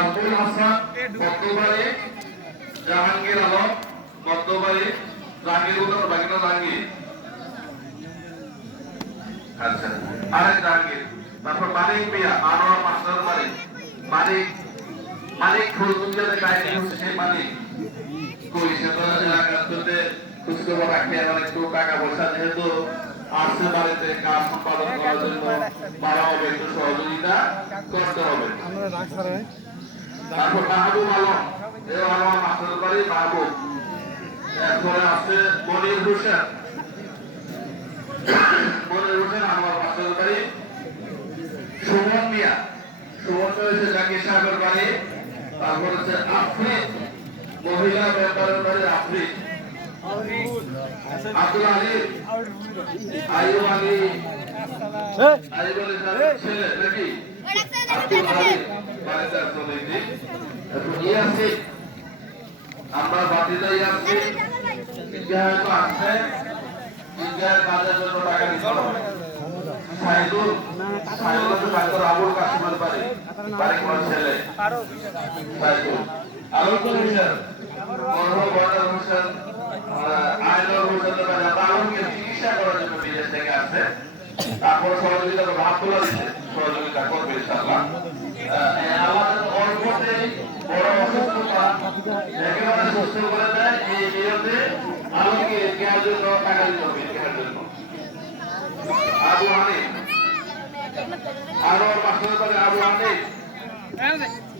নাজমুল হাসান বর্তমানে, জাহাঙ্গীর আলম বর্তমানে, জাহাঙ্গীর উদ্দৌলা বাগিনা জাহাঙ্গীর, আচ্ছা আরেক জাহাঙ্গীর, তারপর মানিক মিয়া আনোয়ার মাস্টার মানিক, মানিক মানিক ফুলগুলিয়াতে কাহিনী হচ্ছে সেই মানিক কই সে তো এলাকাতে খোঁজখবর রাখে, এবার একটু টাকা পয়সা যেহেতু আসছে বাড়িতে কাজ সম্পাদন করার জন্য বাবা হবে একটু সহযোগিতা করতে হবে। তারপর মাহবুব আলম, এই আলম মাস্টার বাড়ি মাহবুব। এরপরে আছে মনির হোসেন, মনির হোসেন আমার মাস্টার বাড়ি। সুমন মিয়া, সুমন হচ্ছে জাকির সাহেবের বাড়ি। তারপর হচ্ছে আফরিদ, মহিলা মেম্বারের বাড়ি আফরিদ। আব্দুল আলী, আইয়ুব আলী, আইয়ুব আলী সাহেবের ছেলে নাকি আব্দুল আলী বাড়িতে আসলে ইয়াসিন, আমরা বাতিদাই আছি ইতিহাস আছে ইতিহাস কাজের জন্য টাকা দিতে হবে। সাইদুল, সাইদুল তো ডাক্তার আবুল কাসিমের বাড়ি, বাড়ি কোন ছেলে সাইদুল। আলম হোসেন, মরহুম বড় হোসেন, আইনুল হোসেনের বাড়ি। আলমকে চিকিৎসা করার জন্য বিদেশ থেকে আসছে, তারপর সহযোগিতা করবে, আব্দুল্লাহ সহযোগিতা করবে ইনশাআল্লাহ। আমাদের অল্পতেই বড় অসুস্থতা একেবারে সুস্থ করে দেয়, এই নিয়তে আলমকে কেয়ার জন্য টাকা দিতে হবে কেয়ার জন্য। আবু হানিফ, আনোয়ার মাস্টার বাড়ি আবু হানিফ।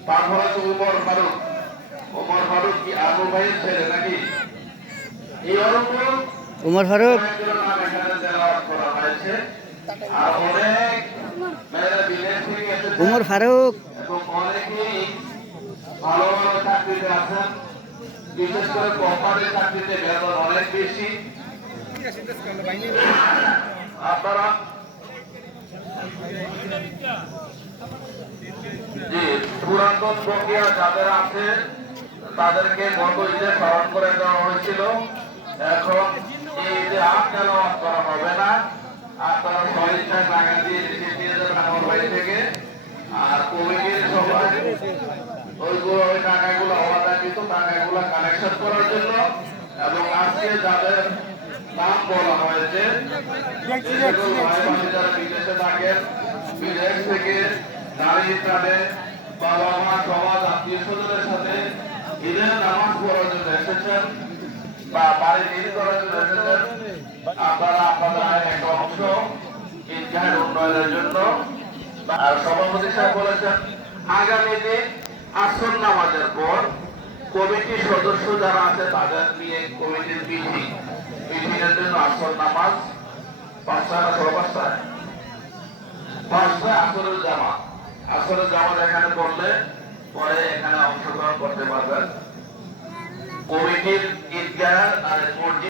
তারপর আছে উমর ফারুক, উমর ফারুক কি আবু ভাইয়ের ছেলে নাকি? এই উমর ফারুক নাম এখানে তেলাওয়াত করা হয়েছে। আর অনেক মেয়েরা বিদেশ থেকে এসেছে, উমর ফারুক এবং অনেকেই ভালো ভালো চাকরিতে আছেন, বিশেষ করে কোম্পানির চাকরিতে বেতন অনেক বেশি। আপনারা জি পুরাতন বকেয়া যাদের আছে তাদেরকে গত ঈদে স্মরণ করে দেওয়া হয়েছিল। এখন এই ঈদে আর তেলাওয়াত করা হবে না, আপনারা স্বইচ্ছায় টাকা দিয়ে দিয়ে যাবেন আমার বাড়ি থেকে। আর কমিটির সবাই ওইগুলো ওই টাকাগুলো অবাধাকৃত টাকাগুলো কালেকশন করার জন্য, এবং আজকে যাদের নাম বলা হয়েছে যারা বিদেশে থাকেন, বিদেশ থেকে দাঁড়িয়ে টানে বাবা মা সমাজ আত্মীয় স্বজনের সাথে ঈদের নামাজ পড়ার জন্য এসেছেন বা বাড়ি ঈদ করার জন্য এসেছেন, আপনারা আপনাদের একটা অংশ ঈদগাহের উন্নয়নের জন্য। আর সভাপতি সাহেব বলেছেন আগামী দিন আসর নামাজের পর কমিটির সদস্য যারা আছে তাদের নিয়ে কমিটির মিটিংয়ের জন্য আসর নামাজ 5টায় না 5:30, 5টায় আসরের জামাত এখানে পড়লে পরে এখানে অংশগ্রহণ করতে পারবেন। কমিটির ঈদগাহ আর